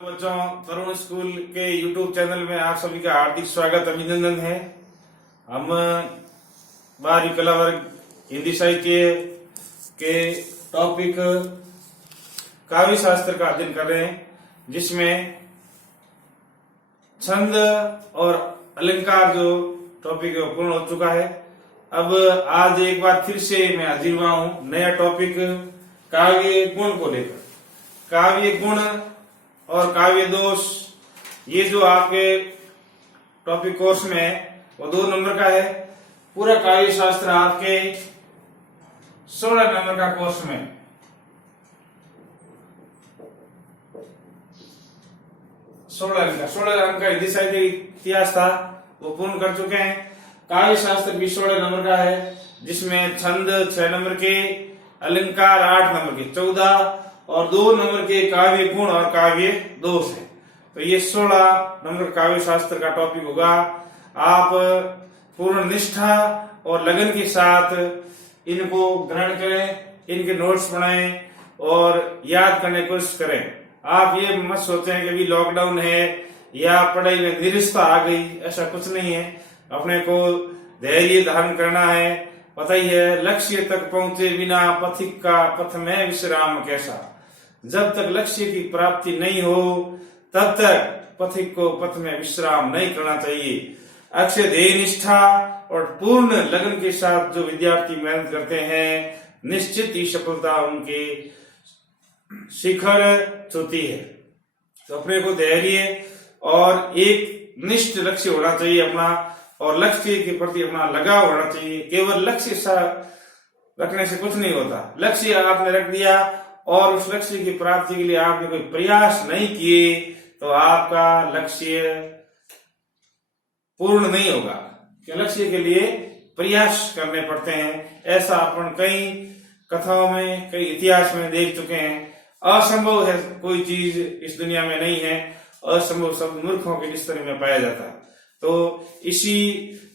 बच्चों, तरुण स्कूल के YouTube channel में आप सभी का हार्दिक स्वागत अभिनंदन है। हम 12वीं कला वर्ग हिंदी साहित्य के टॉपिक काव्य शास्त्र का अध्ययन कर रहे हैं, जिसमें छंद और अलंकार जो टॉपिक है वो पूर्ण हो चुका है। अब आज एक बार फिर से मैं हाजिर हुआ हूं नया टॉपिक काव्य गुण को लेकर। काव्य गुण और काव्य दोष, ये जो आपके टॉपिक कोर्स में है वो 2 नंबर का है। पूरा काव्य शास्त्र आपके 16 नंबर का कोर्स में 16 अंक का हिंदी साहित्य इतिहास था, वो पूर्ण कर चुके हैं। काव्य शास्त्र भी 16 नंबर का है, जिसमें छंद 6 नंबर के, अलंकार 8 नंबर के, 14 और 2 नंबर के काव्य गुण और काव्य दोष है। तो ये 16 नंबर काव्य शास्त्र का टॉपिक होगा। आप पूर्ण निष्ठा और लगन के साथ इनको ग्रहण करें, इनके नोट्स बनाएं और याद करने की कोशिश करें। आप ये मत सोचें कि अभी लॉकडाउन है या पढ़ाई में निरस्ता आ गई, ऐसा कुछ नहीं है। अपने को धैर्य धारण करना है। पता ही है, लक्ष्य तक पहुंचे बिना पथिक का पथ में विश्राम कैसा। जब तक लक्ष्य की प्राप्ति नहीं हो तब तक पथिक को पथ में विश्राम नहीं करना चाहिए। अक्षय ध्येय निष्ठा और पूर्ण लगन के साथ जो विद्यार्थी मेहनत करते हैं, निश्चित ही सफलता उनके शिखर छूती है। तो अपने को धैर्य और एक निष्ठ लक्ष्य होना चाहिए अपना, और लक्ष्य के प्रति अपना लगाव होना चाहिए। केवल लक्ष्य रखने से कुछ नहीं होता। लक्ष्य आपने रख दिया और उस लक्ष्य की प्राप्ति के लिए आपने कोई प्रयास नहीं किए तो आपका लक्ष्य पूर्ण नहीं होगा। कि लक्ष्य के लिए प्रयास करने पड़ते हैं। ऐसा अपन कई कथाओं में, कई इतिहास में देख चुके हैं। असंभव है कोई चीज इस दुनिया में नहीं है। असंभव सब मूर्खों के बिस्तर में पाया जाता है। तो इसी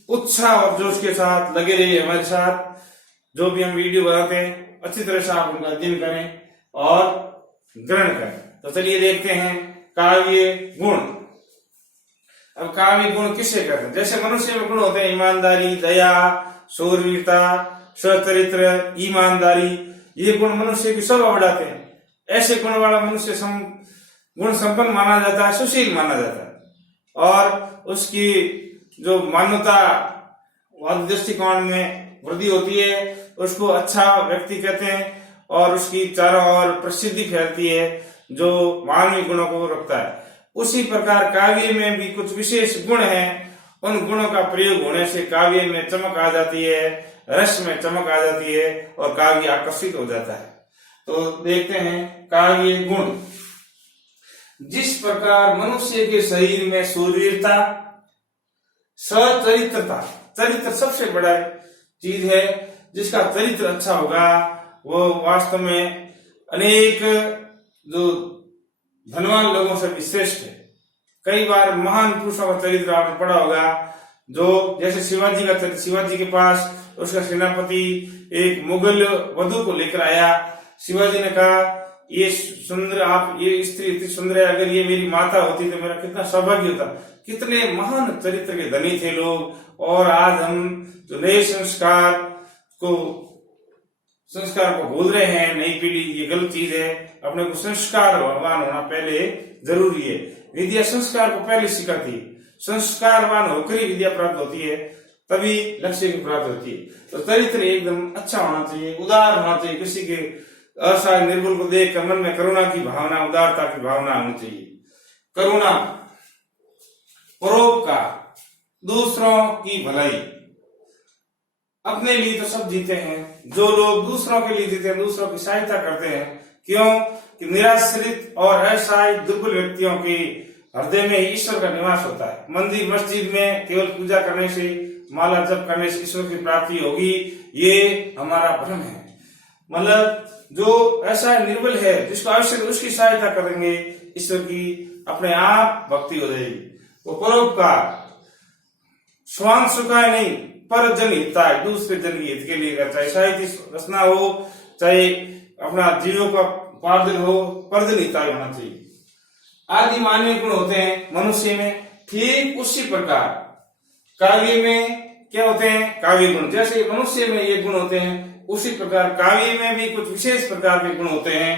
उत्साह और जोश के साथ लगे रहिए हमारे साथ। जो भी हम वीडियो बनाते हैं अच्छी तरह से आप उनका अध्ययन करें और ग्रहण करें। तो चलिए देखते हैं काव्य गुण। अब काव्य गुण किसे कहते हैं? जैसे मनुष्य में गुण होते हैं ईमानदारी, दया, शूरवीरता, सचरित्र, ईमानदारी, ये गुण मनुष्य की शोभा बढ़ाते हैं। ऐसे गुण वाला मनुष्य गुण संपन्न माना जाता है, सुशील माना जाता है, और उसकी जो मान्यता दृष्टिकोण में वृद्धि होती है, उसको अच्छा व्यक्ति कहते हैं और उसकी चारों ओर प्रसिद्धि फैलती है, जो मानवीय गुणों को रखता है। उसी प्रकार काव्य में भी कुछ विशेष गुण हैं। उन गुणों का प्रयोग होने से काव्य में चमक आ जाती है, रस में चमक आ जाती है और काव्य आकर्षित हो जाता है। तो देखते हैं काव्य गुण। जिस प्रकार मनुष्य के शरीर में शूरवीरता, सचरित्रता, चरित्र सबसे बड़ा चीज है। जिसका चरित्र अच्छा होगा वो वास्तव में अनेक जो धनवान लोगों से भी श्रेष्ठ है। कई बार महान पुरुषों का चरित्र आपने पढ़ा होगा, जो जैसे शिवाजी का चरित्र। शिवाजी के पास उसका सेनापति एक मुगल वधु को लेकर आया। शिवाजी ने कहा, ये सुंदर, आप ये स्त्री इतनी सुंदर है, अगर ये मेरी माता होती तो मेरा कितना सौभाग्य होता। कितने महान चरित्र के धनी थे लोग। और आज हम जो नए संस्कार को भूल रहे हैं, नई पीढ़ी, ये गलत चीज है। अपने को संस्कारवान होना पहले जरूरी है। विद्या संस्कार को पहले सिखाती है। संस्कारवान होकर ही विद्या प्राप्त होती है, तभी लक्ष्य की प्राप्ति होती है। तो चरित्र एकदम अच्छा होना चाहिए, उदार होना चाहिए। किसी के असहाय निर्बल को देख मन में करुणा की भावना, उदारता की भावना होनी चाहिए। करुणा, परोपकार, दूसरों की भलाई। अपने लिए तो सब जीते हैं। जो लोग दूसरों के लिए जीते हैं, दूसरों की सहायता करते हैं। क्यों? कि निराश्रित और असहाय दुर्बल व्यक्तियों के हृदय में ईश्वर का निवास होता है। मंदिर मस्जिद में केवल पूजा करने से, माला जप करने से ईश्वर की प्राप्ति होगी, ये हमारा भ्रम है। मतलब जो ऐसा निर्बल है, जिसको आवश्यक उसकी सहायता करेंगे, ईश्वर की अपने आप भक्ति हो जाएगी। तो परोपकार, स्वांग सुखाय नहीं पर जन हिताय, दूसरे जन के हित के लिए, चाहे साहित्य रचना हो, चाहे अपना जीवों का उपार्जन हो, पर जन हिताय होना चाहिए। आदि मानवीय गुण होते हैं मनुष्य में, ठीक उसी प्रकार काव्य में क्या होते हैं, काव्य गुण। जैसे मनुष्य में ये गुण होते हैं, उसी प्रकार काव्य में भी कुछ विशेष प्रकार के गुण होते हैं।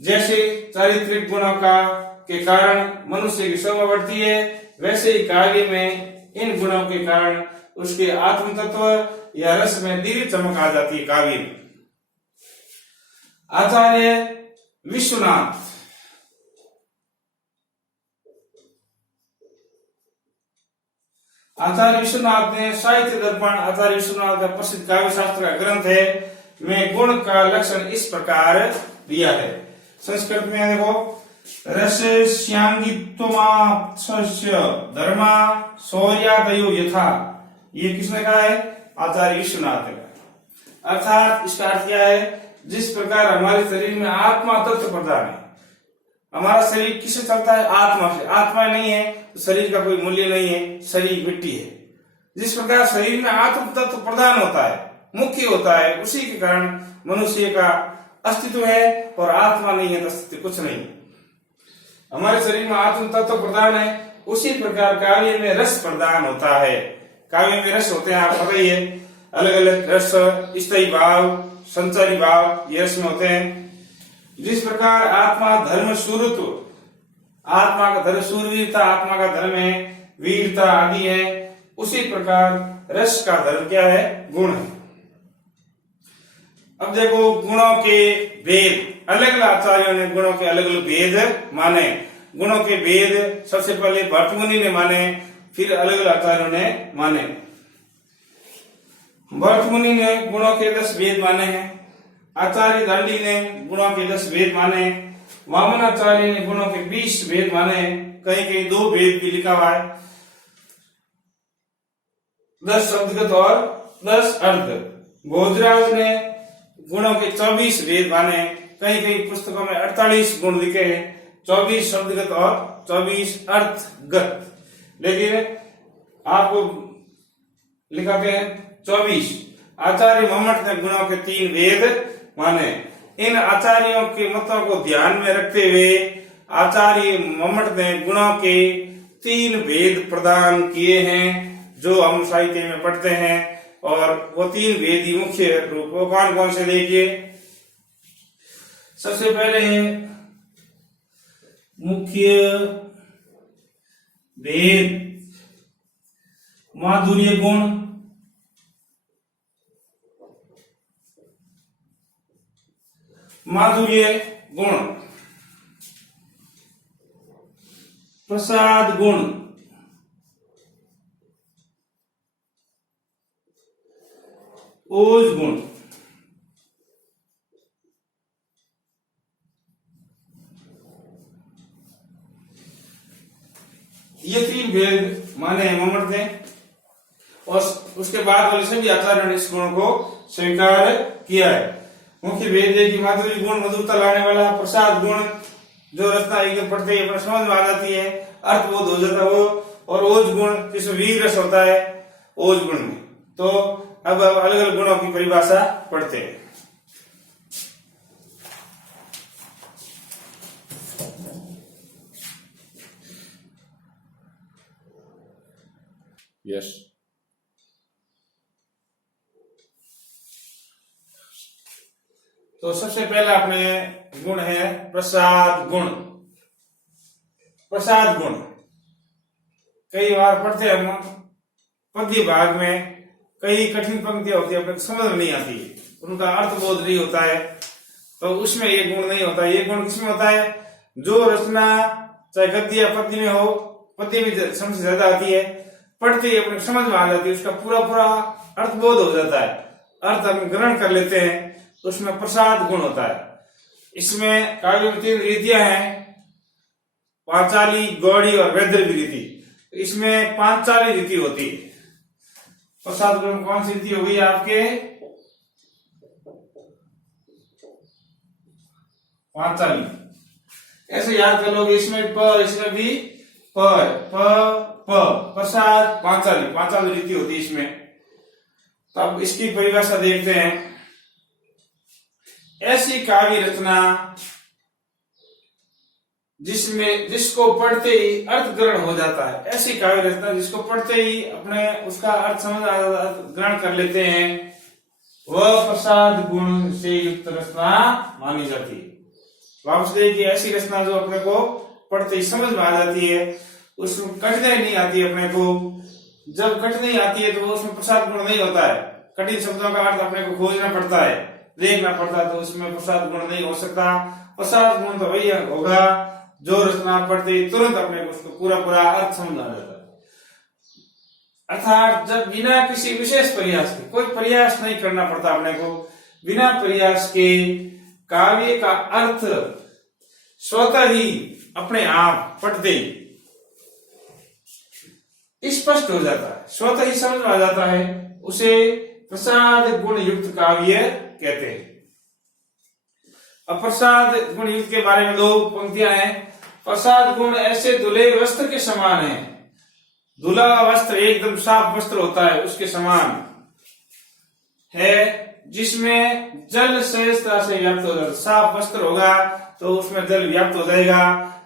जैसे चारित्रिक गुणों का के कारण मनुष्य की शोभा बढ़ती है, वैसे ही काव्य में इन गुणों के कारण उसके आत्म तत्व या रस में दिव्य चमक आ जाती है काव्य में। आचार्य विश्वनाथ आचार्य विश्वनाथ ने साहित्य दर्पण, आचार्य विश्वनाथ का प्रसिद्ध काव्य शास्त्र का ग्रंथ है, में गुण का लक्षण इस प्रकार दिया है। संस्कृत में देखो, रस श्यांगित्वमात्स्य धर्मा शौर्यादयो यथा, ये किसने कहा है, आचार्य विश्वनाथ ने कहा। अर्थात इसका अर्थ क्या है, जिस प्रकार हमारे शरीर में आत्मा तत्व प्रधान है, हमारा शरीर किससे चलता है, आत्मा से। आत्मा नहीं है तो शरीर का कोई मूल्य नहीं है, शरीर मिट्टी है। जिस प्रकार शरीर में आत्म तत्व प्रधान होता है, मुख्य होता है, उसी के कारण मनुष्य का अस्तित्व है, और आत्मा नहीं है तो अस्तित्व कुछ नहीं। हमारे शरीर में आत्म तत्व प्रधान है, उसी प्रकार काव्य में रस प्रदान होता है। काव्य में रस होते हैं, आप पता ही है, अलग अलग रस, स्थायी भाव, संचारी भाव, ये रस में होते हैं। जिस प्रकार आत्मा धर्म सुरत्व, आत्मा का धर्म सूरवीरता, आत्मा का धर्म है वीरता आदि है, उसी प्रकार रस का धर्म क्या है, गुण है। अब देखो गुणों के भेद, अलग अलग आचार्यों ने गुणों के अलग अलग भेद माने। गुणों के भेद सबसे पहले भट्ट मुनि ने माने, फिर अलग अलग आचार्यों ने माने। भट्ट मुनि ने गुणों के 10 भेद माने हैं, आचार्य दांडी ने गुणों के 10 भेद माने, वामनाचार्य ने गुणों के 20 भेद माने, कहीं कहीं 2 भेद भी लिखा हुआ है, 10 शब्दगत और 10 अर्थ। भोजराज ने गुणों के 24 भेद माने, कहीं कहीं पुस्तकों में 48 गुण लिखे हैं, 24 शब्दगत और 24 अर्थगत, लेकिन आपको लिखाते हैं 24। आचार्य मम्मट ने गुणों के 3 भेद माने। इन आचार्यों के मतों को ध्यान में रखते हुए आचार्य मम्मट ने गुणों के 3 भेद प्रदान किए हैं, जो हम साहित्य में पढ़ते हैं। और वो 3 भेद ही मुख्य रूप, वो कौन कौन से देखिए। सबसे पहले है मुख्य भेद माधुर्य गुण, माधुर्य गुण, प्रसाद गुण, ओज गुण। ये 3 भेद माने हैं मम्मट ने, और उसके बाद वाले सभी आचार्यों ने इस गुण को स्वीकार किया है। मुख्य भेद है कि माधुर्य गुण मधुरता लाने वाला, प्रसाद गुण जो रचना एकदम पढ़ते ही अपने समझ में आ जाती है, अर्थबोध हो जाता है वो, और ओज गुण जिसमें वीर रस होता है ओज गुण में। तो अब अलग अलग गुणों की परिभाषा पढ़ते हैं। यस, तो सबसे पहला अपने गुण है प्रसाद गुण। प्रसाद गुण कई बार पढ़ते हैं हम, पद्य भाग में कई कठिन पंक्तियां होती है, अपने समझ में नहीं आती, उनका अर्थबोध नहीं होता है, तो उसमें ये गुण नहीं होता। ये गुण किसमें होता है, जो रचना चाहे गद्य या पद्य में हो, पद्य में समझ ज्यादा आती है, पढ़ते ही अपने समझ में आ जाती है, उसका पूरा पूरा अर्थबोध हो जाता है, अर्थ हम ग्रहण कर लेते हैं, तो उसमें प्रसाद गुण होता है। इसमें काव्य में 3 रीतियां हैं, पांचाली, गौड़ी और वैदर्भी रीति। इसमें पांचाली रीति होती है। प्रसाद गुण में कौन सी रीति हो गई आपके, पांचाली। ऐसे याद कर लोगे, इसमें प, इसमें भी प, प्रसाद पांचाली, पांचाली रीति होती है इसमें। तो अब इसकी परिभाषा देखते हैं। ऐसी काव्य रचना जिसको पढ़ते ही अर्थ ग्रहण हो जाता है, ऐसी काव्य रचना जिसको पढ़ते ही अपने उसका अर्थ समझ ग्रहण कर लेते हैं, वह प्रसाद गुण से युक्त रचना मानी जाती है। वापस देखिए, ऐसी रचना जो अपने को पढ़ते ही समझ में आ जाती है, उसमें कठिनाई नहीं आती है अपने को। जब कठिनाई आती है तो उसमें प्रसाद गुण नहीं होता है, कठिन शब्दों का अर्थ अपने को खोजना पड़ता है, देखना पड़ता है, तो उसमें प्रसाद गुण नहीं हो सकता। प्रसाद गुण तो वही होगा जो रचना पढ़ते ही तुरंत अपने को उसको पूरा पूरा अर्थ समझ आ जाता है। अर्थात जब बिना किसी विशेष प्रयास के, कोई प्रयास नहीं करना पड़ता अपने को, बिना प्रयास के काव्य का अर्थ स्वतः ही अपने आप पढ़ते ही स्पष्ट हो जाता है, स्वतः ही समझ में आ जाता है, उसे प्रसाद गुण युक्त काव्य कहते हैं। अब प्रसाद गुण युक्त के बारे में 2 पंक्तियां हैं। प्रसाद गुण ऐसे धुले वस्त्र के समान है, धुला वस्त्र एकदम साफ वस्त्र होता है उसके समान है, जिसमें जल सहजता से व्याप्त हो जाता है। साफ वस्त्र होगा तो उसमें जल व्याप्त हो जाएगा,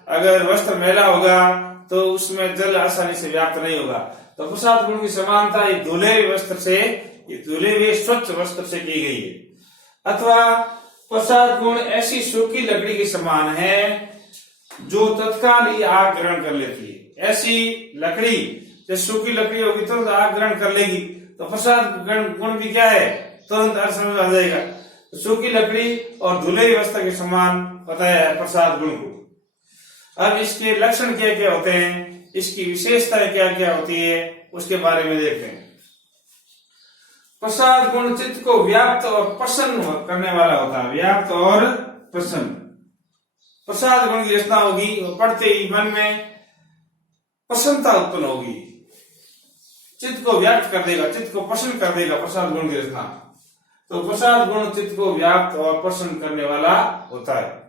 अगर वस्त्र मैला होगा तो उसमें जल आसानी से व्याप्त नहीं होगा। तो प्रसाद गुण की समानता एक धुले वस्त्र से, धुले हुए स्वच्छ वस्त्र से की गई है। अथवा प्रसाद गुण ऐसी सूखी लकड़ी के समान है जो तत्काल ही आग ग्रहण कर लेती है। ऐसी लकड़ी, जब सूखी लकड़ी होगी तुरंत आग ग्रहण कर लेगी, तो प्रसाद गुण भी क्या है, तुरंत अर्थ समझ आ जाएगा। तो सूखी लकड़ी और धुले वस्त्र के समान बताया है प्रसाद गुण को। अब इसके लक्षण क्या क्या होते हैं, इसकी विशेषताएं क्या क्या होती है, उसके बारे में देखते हैं। प्रसाद गुण चित्त को व्याप्त और प्रसन्न करने वाला होता है, व्याप्त और प्रसन्न। प्रसाद गुण की रचना होगी, वो पढ़ते ही मन में प्रसन्नता उत्पन्न होगी, चित्त को व्याप्त कर देगा, चित्त को प्रसन्न कर देगा प्रसाद गुण की रचना। तो प्रसाद गुण चित्त को व्याप्त और प्रसन्न करने वाला होता है।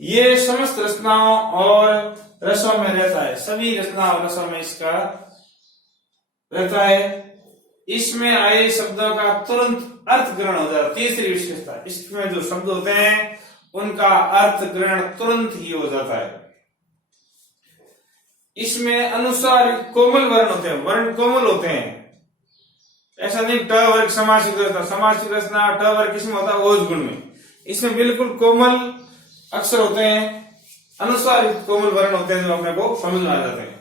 ये समस्त रचनाओं और रसों में रहता है, सभी रचना और रसों में इसका रहता है। इसमें आए शब्दों का तुरंत अर्थ ग्रहण हो जाता है। तीसरी विशेषता, इसमें जो शब्द होते हैं उनका अर्थ ग्रहण तुरंत ही हो जाता है। इसमें अनुसार कोमल वर्ण होते हैं, वर्ण कोमल होते हैं। ऐसा नहीं ट वर्ग समासिक रचना, समासिक रचना ट वर्ग किसमें होता है, ओज गुण में। इसमें बिल्कुल कोमल अक्षर होते हैं, अनुसार कोमल वर्ण होते हैं जो अपने को समझ में आ जाते हैं।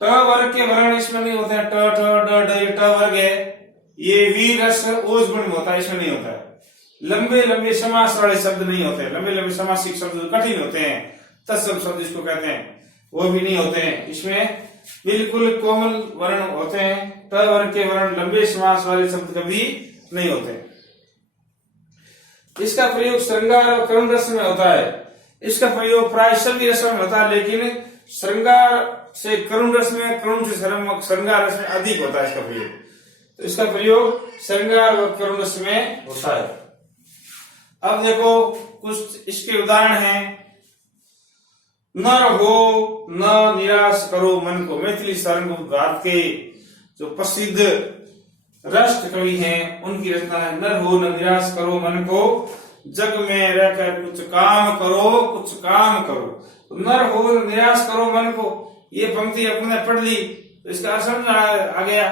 ट वर्ग के वर्ण इसमें नहीं होते हैं, ट ठ ड ढ, ये ट वर्ग है, ये वीर अक्षर ओज गुण में होता है, इसमें नहीं होता है। लंबे लंबे समास वाले शब्द नहीं होते हैं, लंबे लंबे समासिक शब्द कठिन होते हैं, तत्सम शब्द इसको कहते हैं, वो भी नहीं होते हैं। इसमें बिल्कुल कोमल वर्ण होते हैं। ट वर्ग के वर्ण लंबे समास वाले शब्द कभी नहीं होते। इसका प्रयोग श्रृंगार और करुण रस में होता है। इसका प्रयोग प्राय सभी रसों में होता है, लेकिन श्रृंगार से करुण रस में, करुण से श्रृंगार रस में अधिक होता है इसका प्रयोग। तो इसका प्रयोग श्रृंगार और करुण रस में होता है। अब देखो कुछ इसके उदाहरण हैं। नर हो न निराश करो मन को, मैथिली सरंग भारत के जो प्रसिद्ध राष्ट्र कवि हैं उनकी रचना है। नर हो न निराश करो मन को, जग में रहकर कुछ काम करो, कुछ काम करो। तो नर हो न निराश करो मन को, ये पंक्ति अपने पढ़ ली तो इसका अर्थ समझ आ गया,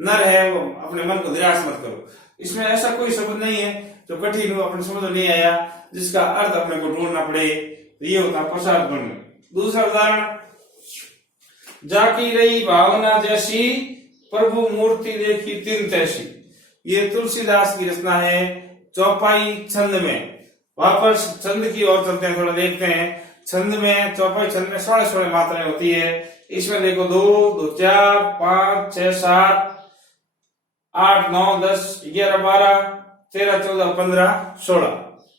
नर है वो अपने मन को निराश मत करो। इसमें ऐसा कोई शब्द नहीं है जो कठिन हो, अपने समझ नहीं आया, जिसका अर्थ अपने को ढूंढना पड़े, तो ये होता है प्रसाद गुण। दूसरा उदाहरण, जाकी रही भावना जैसी, प्रभु मूर्ति देखी तिन तैसी। ये तुलसीदास की रचना है, चौपाई छंद में। वापस छंद की ओर चलते हैं, थोड़ा देखते हैं। छंद में, चौपाई छंद में 16 मात्राएं होती है। इसमें देखो 2, 2, 4, 5, 6, 7, 8, 9, 10, 11, 12, 13, 14, 15,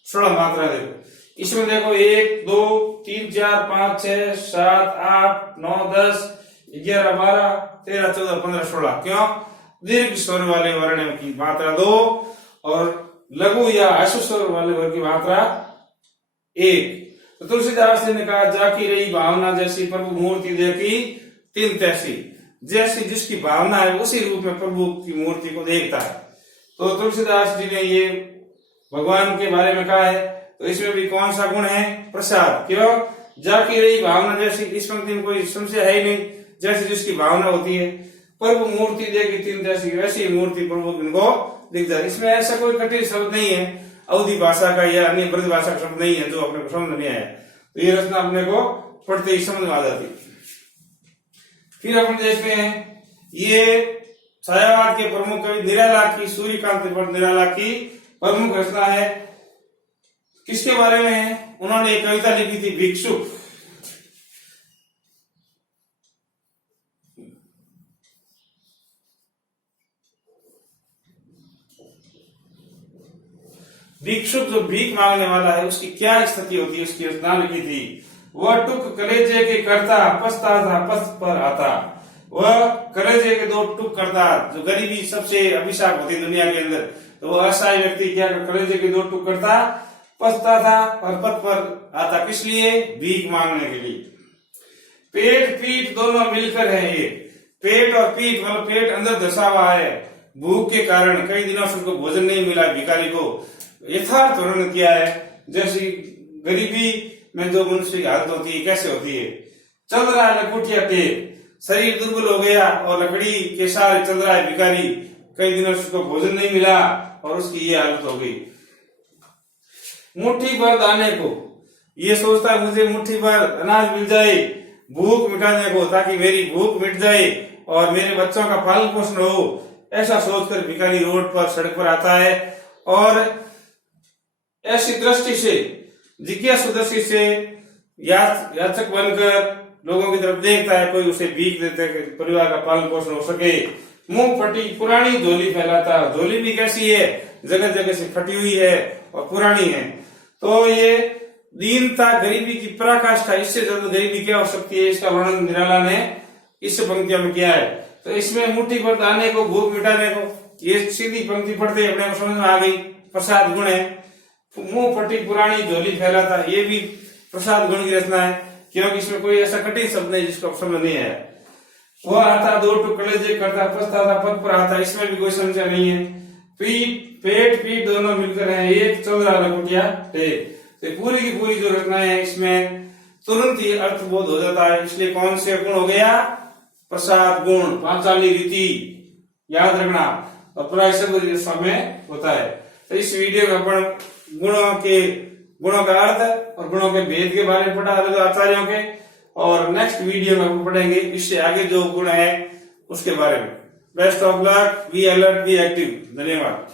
16 मात्रा देखो। इसमें देखो 1, 2, 3, 4, 5, 6, 7, 8, 9, 10, 11, 12, 13, 14, 15, 16। क्यों? दीर्घ स्वर वाले वर्ण की मात्रा 2 और लघु या अश्व स्वर वाले वर्ण की मात्रा 1। तो तुलसीदास ने कहा, जाकी रही भावना जैसी, प्रभु मूर्ति देखी तिन तैसी। जैसी जिसकी भावना है उसी रूप में प्रभु की मूर्ति को देखता है। तो तुलसीदास जी ने ये भगवान के बारे में कहा है, तो इसमें भी कौन सा गुण है? प्रसाद। क्यों? जाकी रही भावना जैसी, इस पंक्ति में कोई समस्या है ही नहीं, जैसे जिसकी भावना होती है। प्रभु मूर्ति देगी तीन जैसी, वैसी मूर्ति प्रभु इनको दिख जाए। इसमें ऐसा कोई कठिन शब्द नहीं है, अवधि भाषा का या अन्य ब्रज भाषा का शब्द नहीं है जो अपने को समझ नहीं आया, तो ये रचना अपने को पढ़ते ही समझ में आ जाती। फिर अपन देखते हैं, ये छायावाद के प्रमुख कवि निराला की, सूर्यकांत निराला की प्रमुख रचना है। किसके बारे में है? उन्होंने एक कविता लिखी थी, भिक्षुक। भिक्षुक जो भीख मांगने वाला है, उसकी क्या स्थिति होती है, उसकी रचना लिखी थी। वह टुक कलेजे के करता, पछता था पथ पर आता। वह कलेजे के दो टुक करता, जो गरीबी सबसे अभिशाप होती दुनिया के अंदर, तो वह असहाय व्यक्ति क्या कलेजे के दो टुक करता, पछता था और पथ पर आता। किस लिए? भीख मांगने के लिए। पेट पीठ दोनों मिलकर है ये। पेट और पीठ मतलब पेट अंदर धसा हुआ है, भूख के कारण कई दिनों से उसको भोजन नहीं मिला भिखारी को। यथार्थ वर्णन किया है, जैसी गरीबी में जो मनुष्य की हालत होती है, कैसे होती है। चल रहा है लकुटिया टेप, शरीर दुर्बल हो गया और लकड़ी के सहारे चल रहा है भिखारी, कई दिनों से उसको भोजन नहीं मिला और उसकी ये हालत हो गई। मुट्ठी भर दाने को, ये सोचता है मुझे मुट्ठी भर अनाज मिल जाए भूख मिटाने को, ताकि मेरी भूख मिट जाए और मेरे बच्चों का पालन पोषण हो, ऐसा सोचकर भिखारी रोड पर, सड़क पर आता है और ऐसी दृष्टि से, जिज्ञासु दृष्टि से याचक बनकर लोगों की तरफ देखता है, कोई उसे भीख देते है, परिवार का पालन पोषण हो सके। मुंह फटी पुरानी झोली फैलाता, झोली भी कैसी है, जगह जगह से फटी हुई है और पुरानी है। तो ये दीनता, गरीबी की पराकाष्ठा, इससे ज्यादा गरीबी क्या हो सकती है, इसका वर्णन निराला ने इस पंक्तियों में किया है। तो इसमें मुट्ठी भर दाने को, भूख मिटाने को, ये सीधी पंक्ति पढ़ते ही अपने को समझ में आ गई, प्रसाद गुण है। मुंह फटी पुरानी झोली फैलाता, ये भी प्रसाद गुण की रचना है, क्योंकि इसमें कोई ऐसा कठिन शब्द नहीं जिसको समझ नहीं आया। वह आता दो टुक कलेजे करता, पछता था पथ पर आता, इसमें भी कोई समस्या नहीं है। पेट पीठ दोनों मिलकर है एक, चल रहा लकुटिया टेप। तो पूरी की पूरी जो रचना है, इसमें तुरंत ही अर्थबोध हो जाता है। इसलिए कौन से गुण हो गया? प्रसाद गुण, पांचाली रीति याद रखना, और प्राय सब में होता है। तो इस वीडियो में अपन गुणों का अर्थ और गुणों के भेद के बारे में पढ़ा अलग आचार्यों के, और नेक्स्ट वीडियो में हम पढ़ेंगे इससे आगे जो गुण है उसके बारे में। Best of luck, be alert, be active. धन्यवाद।